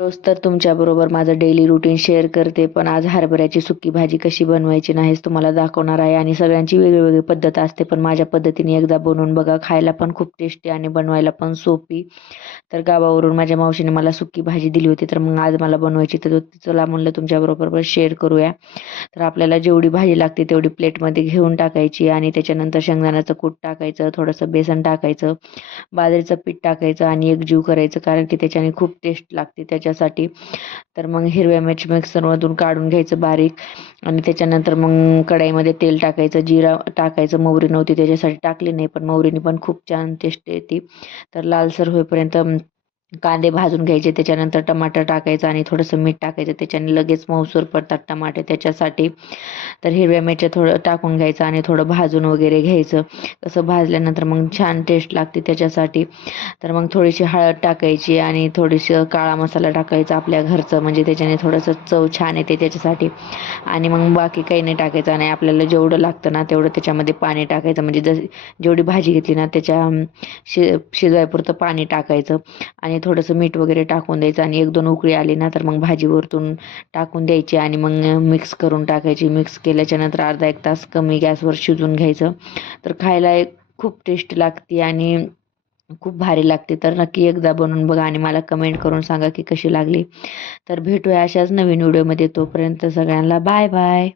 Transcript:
रोज तर तुमच्याबरोबर माझं डेली रुटीन शेअर करते, पण आज हरभऱ्याची सुकी भाजी कशी बनवायची ना हेच तुम्हाला दाखवणार आहे. आणि सगळ्यांची वेगळी पद्धत असते, पण माझ्या पद्धतीने एकदा बनवून बघा. खायला पण खूप टेस्टी आणि बनवायला पण सोपी. तर गावावरून माझ्या मावशीने मला सुकी भाजी दिली होती, तर मग आज मला बनवायची, तर चला म्हणलं तुमच्याबरोबर शेअर करूया. तर आपल्याला जेवढी भाजी लागते तेवढी प्लेटमध्ये घेऊन टाकायची आणि त्याच्यानंतर शेंगदाण्याचं कूट टाकायचं, थोडंसं बेसन टाकायचं, बाजरीचं पीठ टाकायचं आणि एकजीव करायचं, कारण की त्याच्याने खूप टेस्ट लागते त्याच्यासाठी. तर मग हिरव्या मिरची मिक्सरमधून काढून घ्यायचं बारीक आणि त्याच्यानंतर मग कढईमध्ये तेल टाकायचं, जिरा टाकायचं. मोहरी नव्हती त्याच्यासाठी टाकली नाही, पण मोहरीने पण खूप छान टेस्ट येते. तर लालसर होईपर्यंत कांदे भाजून घ्यायचे, त्याच्यानंतर टमाटर टाकायचं आणि थोडंसं मीठ टाकायचं. त्याच्याने लगेच मऊसूर पडतात टमाटे त्याच्यासाठी. तर हिरव्या मिरच्या थोडं टाकून घ्यायचं आणि थोडं भाजून वगैरे घ्यायचं. तसं भाजल्यानंतर मग छान टेस्ट लागते त्याच्यासाठी. तर मग थोडीशी हळद टाकायची आणि थोडीशी काळा मसाला टाकायचा आपल्या घरचं, म्हणजे त्याच्याने थोडंसं चव छान येते त्याच्यासाठी. आणि मग बाकी काही नाही टाकायचं आणि आपल्याला जेवढं लागतं ना तेवढं त्याच्यामध्ये पाणी टाकायचं, म्हणजे जेवढी भाजी घेतली ना त्याच्या शिजवायपुरतं पाणी टाकायचं आणि थोडंसं मीठ वगैरे टाकून द्यायचं. आणि 1-2 उकळी आली ना तर मग भाजी वरतून टाकून द्यायची आणि मग मिक्स करून टाकायची. मिक्स केल्याच्या नंतर अर्धा 1 तास कमी गॅसवर शिजून घ्यायचं. तर खायला खूप टेस्टी लागते आणि खूप भारी लागते. तर नक्की एकदा बनवून बघा आणि मला कमेंट करून सांगा की कशी लागली. तर भेटूया अशाच नवीन व्हिडिओमध्ये. तोपर्यंत सगळ्यांना बाय बाय.